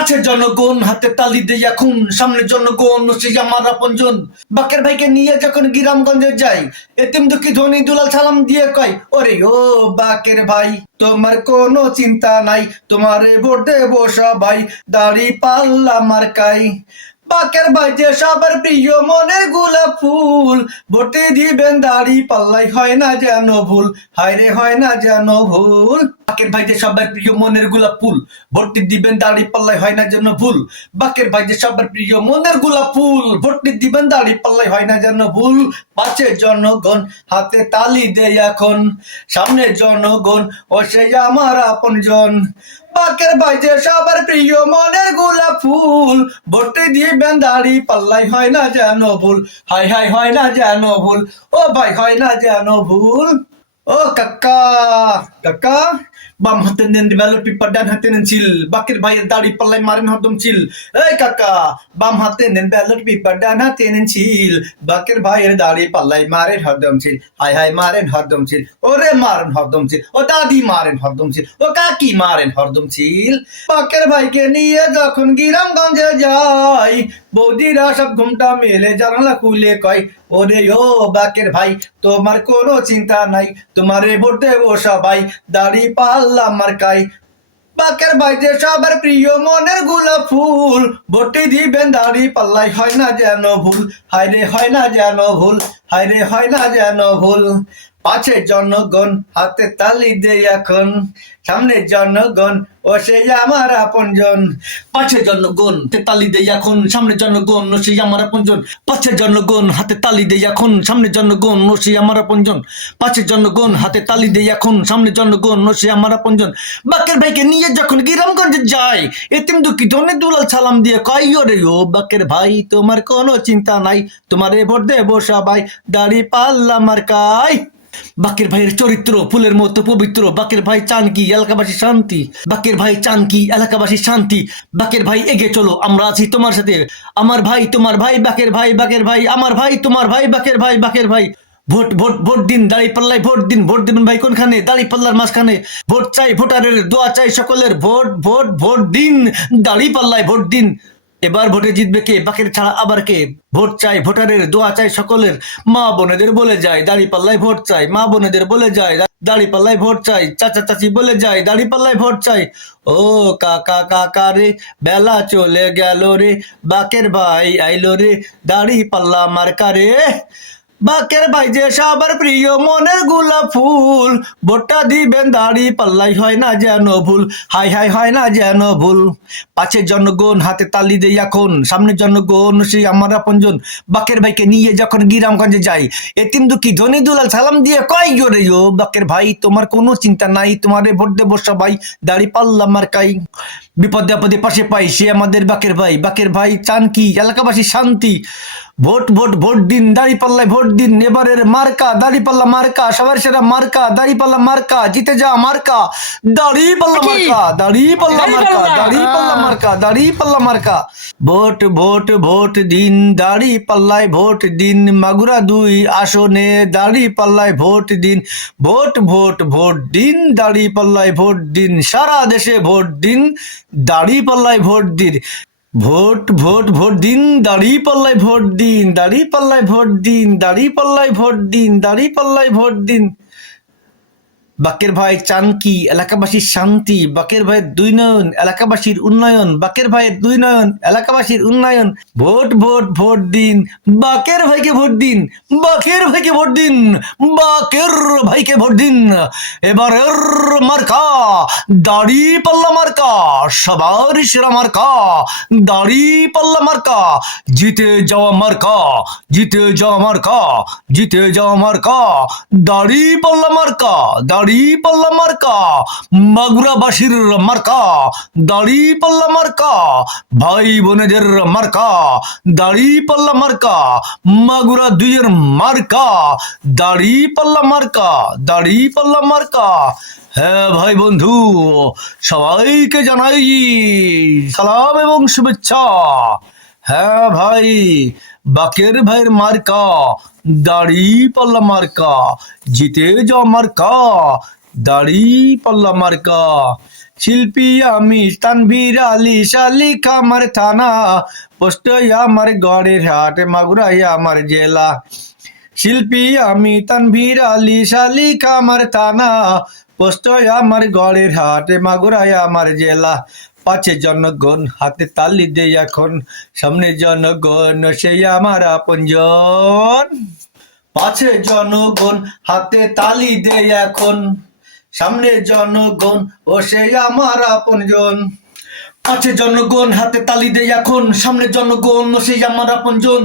পাশের জনগণ হাতে তালি দেয় এখন সামনের জনগণ সে আমার আপনজন বাকের ভাইকে নিয়ে যখন গ্রামগঞ্জে যাই, এতিম দুঃখী ধনী দুলাল সালাম দিয়ে কয়, ওরে ও বাকের ভাই, তোমার কোনো চিন্তা নাই, তোমারে ভোট দেবো সবাই, দাড়ি পাল্লা মার্কাই বাকের ভাই যে সবার প্রিয় মনের গোলাপ ফুল, ভোটে দিবেন দাড়ি পাল্লাই, হয় না যেন ভুল, হায় রে, হয় না যেন ভুল। বাকের ভাই যে সবার প্রিয় মনের গোলাপ ফুল। ভোটে দিবেন দাড়ি হয় না যেন ভুল। বাকের ভাই যে সবার প্রিয় মনের গোলাপ ফুল। ভোটে দিবেন দাড়ি হয় না যেন ভুল। পাচ্ছে জনগণ হাতে তালি দেয় এখন। সামনে জনগণ ও সে আমার আপন জন বাকের যে সবার প্রিয় মনের গোলাপ ফুল। ভর্তি দিবেন দাড়ি পাল্লাই হয় না যেন ভুল। হাই হাই, হয় না যেন ভুল। ও ভাই, হয় না যেন ভুল। ও কাকা কাকা, বাম হাতে নেন ব্যালট পেপার ডান হাতে নেন ছিল বাকের ভাইয়ের দাড়ি পাল্লাই মারেন হরদম ছিল এই কাকা, বাম হাতে নেন ব্যালট পেপার ডান হাতে নেন ছিল বাকের ভাইয়ের দাড়ি পাল্লাই মারেন হরদম ছিল হাই হাই মারেন হরদম ছিল ওরে মারেন হরদম ছিল ও দাদি মারেন হরদম ছিল ও কাকি মারেন হরদম ছিল বাকের ভাইকে নিয়ে যখন গিরামগঞ্জে যাই, বৌদিরা সব ঘুমটা মেলে জানালা খুলে কয় ওরে ও বাকের ভাই, তোমার কোনো চিন্তা নাই, তোমারে ভোট দেবো সবাই। দাড়ি পাল্লা মার্কাই। বাকের ভাই যে সবার প্রিয় মনের গোলাপ ফুল, ভোটে দিবেন দাড়ি পাল্লাই, হয় না যেন ভুল। হায় রে হয় না যেন ভুল হায় রে হয় না যেন ভুল। পাছে জনগণ হাতে তালি দে এখন। সামনে জনগণ, ও সে আমার আপনজন। পাছে জনগণ হাতে তালি দে এখন। সামনে জনগণ, ও সে আমার আপনজন। পাছে জনগণ হাতে তালি দে এখন। সামনে জনগণ, ও সে আমার আপনজন। পাছে জনগণ হাতে তালি দে এখন। সামনে জনগণ, ও সে আমার আপনজন। বাকের ভাইকে নিয়ে যখন গ্রামগঞ্জে যায়, এতিম দুঃখী ধনে দুলাল সালাম দিয়ে কয় রে ও বাকের ভাই, তোমার কোনো চিন্তা নাই। তোমারে ভোট দেবো সবাই। দাড়ি পাল্লা মার্কাই বাকের ভাইয়ের চরিত্র, ফুলের মতো পবিত্র। বাকের ভাই চান কি এলাকাবাসী শান্তি? বাকের ভাই চান কি এলাকাবাসী শান্তি? বাকের ভাই এগে চলো, আমরা আছি তোমার সাথে। আমার ভাই, তোমার ভাই, বাকের ভাই বাকের ভাই, আমার ভাই, তোমার ভাই, বাকের ভাই বাকের ভাই। ভোট ভোট ভোট দিন দাড়ি পাল্লায় ভোট দিন। ভোট দিবেন ভাই কোনখানে? দাড়ি পাল্লার মাঝখানে। ভোট চাই, ভোটারের দোয়া চাই সকলের। ভোট ভোট ভোট দিন দাড়ি পাল্লায় ভোট দিন। এবার ভোটে জিতবে কে? বাকের ছাড়া আবার কে? ভোট চাই ভোটারের, দোয়া চাই সকলের। মা বোনেদের বলে যায়, দাড়ি পাল্লায় ভোট চাই। মা বোনেদের বলে যায়, দাড়ি পাল্লায় ভোট চাই। চাচা চাচি বলে যায়, দাড়ি পাল্লায় ভোট চাই। ও কাকা কাকা রে, বেলা চলে গেল রে। বাকের ভাই আইলো রে, দাড়ি পাল্লা মার্কা রে। বাকের ভাই যে সবার প্রিয় মনের গোলাপ ফুল। ভোটটা দিবেন দাড়ি, পাল্লাই হয় না যেন ভুল। হাই হাই, হয় না যেন ভুল। পাশের জনগণ হাতে তালি দেই এখন। সামনের জনগণ সেই আমার আপনজন। বাকের ভাইকে নিয়ে যখন গিরামগঞ্জে যাই এতিম দুঃখী ধনী দুলাল সালাম দিয়ে কয় জোরে বাকের ভাই, তোমার কোনো চিন্তা নাই, তোমারে ভোট দেবো সবাই। দাড়ি পাল্লা মার্কাই। বিপদে আপদে পাশে পাই সে আমাদের বাকের ভাই। বাকের ভাই চান কি? এলাকাবাসী শান্তি। ভোট ভোট ভোট দিন দাড়ি পাল্লায় ভোট দিন। এবারের মার্কা দাড়ি পাল্লা মার্কা সবার সেরা মার্কা দাড়ি পাল্লা মার্কা জিতে যা মার্কা দাড়ি পাল্লা মার্কা দাড়ি পাল্লা মার্কা দাড়ি পাল্লা মার্কা দাড়ি পাল্লা মার্কা। ভোট ভোট ভোট দিন দাড়ি পাল্লায় ভোট দিন। মাগুরা দুই আসনে দাড়ি পাল্লায় ভোট দিন। ভোট ভোট ভোট দিন দাড়ি পাল্লায় ভোট দিন। সারা দেশে ভোট দিন। দাড়ি পাল্লায় ভোট দিন। ভোট ভোট ভোট দিন দাড়ি পাল্লায় ভোট দিন দাড়ি পাল্লায় ভোট দিন দাড়ি পাল্লায় ভোট দিন দাড়ি পাল্লায় ভোট দিন। বাকের ভাই চান কি এলাকাবাসীর শান্তি, বাকের ভাইয়ের দুই নয়ন এলাকাবাসীর উন্নয়ন, বাকের ভাইয়ের দুই নয়ন এলাকাবাসীর উন্নয়ন। ভোট ভোট ভোট দিন, বাকের ভাইকে ভোট দিন, বাকের ভাইকে ভোট দিন, বাকের ভাইকে ভোট দিন। এবারের মার্কা দাড়ি পাল্লা মার্কা, সবার সেরা মার্কা দাড়ি পাল্লা মার্কা, জিতে যাওয়া মার্কা, জিতে যাওয়া মার্কা, জিতে যাওয়া মার্কা দাড়ি পাল্লা মার্কা দাড়ি পাল্লা মার্কা, মাগুরাবাসীর মার্কা দাড়ি পাল্লা মার্কা ভাই বোনেদের মার্কা দাড়ি পাল্লা মার্কা, মাগুরা দুইয়ের মার্কা দাড়ি পাল্লা মার্কা দাড়ি পাল্লা মার্কা। হ্যাঁ ভাই বন্ধু, সবাইকে জানাই সালাম এবং শুভেচ্ছা। হ্যাঁ ভাই বাকের ভাইয়ের মার্কা, দাড়ি পাল্লা মার্কা, জিতে যাও মার্কা, দাড়ি পাল্লা মার্কা। শিল্পী আমি তানভীর আলী শালিক আমার থানা পোস্ট আমার গড়ের হাট, মাগুরাই আমার জেলা। শিল্পী আমি তানভীর আলী শালিক আমার থানা পোস্ট আমার গড়ের হাট, মাগুরাই আমার জেলা। পাছে জনগণ হাতে তালি দেয় এখন। সামনে জনগণ, সেই আমার আপনজন। পাছে জনগণ হাতে তালি দে এখন। সামনে জনগণ ও সেই আমার আপনজন। পাছে জনগণ হাতে তালি দে এখন। সামনে জনগণ ও সেই আমার আপনজন।